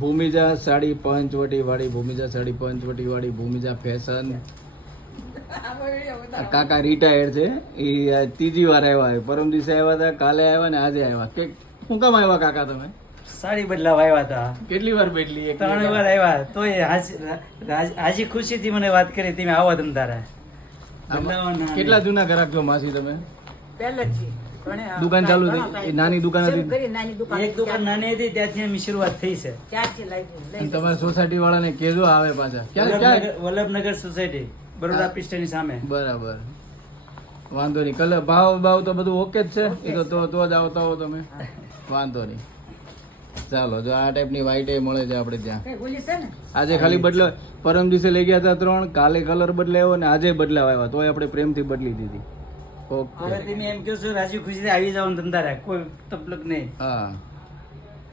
ભૂમિજા સાડી પંચવટી વાળી, ભૂમિજા સાડી પંચવટી વાળી, ભૂમિજા ફેશન. કાકા રિટાયર્ડ છે, એ ત્રીજી વાર આવ્યા છે. પરમ દિવસે આવ્યા હતા, કાલે આવ્યા ને આજે આવ્યા. કે શું કામ આવ્યા કાકા તમે? સાડી બદલાવા આવ્યા હતા. કેટલી વાર બદલી? 3 વાર આવ્યા. તો હાજી ખુશીથી મને વાત કરી તમે આવો તમ તારે. કેટલા જૂના ગ્રાહક છો માસી તમે? પહેલેથી દુકાન ચાલુ થઈ? નાની દુકાન હતી? એક દુકાન નાની હતી ત્યાંથી એમની શરૂઆત થઈ છે. ત્યારથી લાગ્યું. અને તમારા સોસાયટી વાળાને કેજો આવે પાછા. ક્યાં? વલ્લભનગર સોસાયટી, બરોડા પિસ્ટની સામે. બરાબર, વાંધો નહીં. કલર ભાવ તો બધું ઓકે જ છે. એ તો જ આવતા હો તમે, વાંધો નહીં. ચાલો, જો આ ટાઈપની વ્હાઈટ એ મળે છે આપણે ત્યાં. આજે ખાલી પરમ દિવસે લઈ ગયા હતા 3, કાલે કલર બદલાયો ને આજે બદલાવ આવ્યા, તોય આપણે પ્રેમથી બદલી દીધી. ઓકે, હવે તમે એમ કહો છો રાજી ખુશીથી આવી જાવ ને તમ તારે કોઈ તકલીફ નહીં. હા.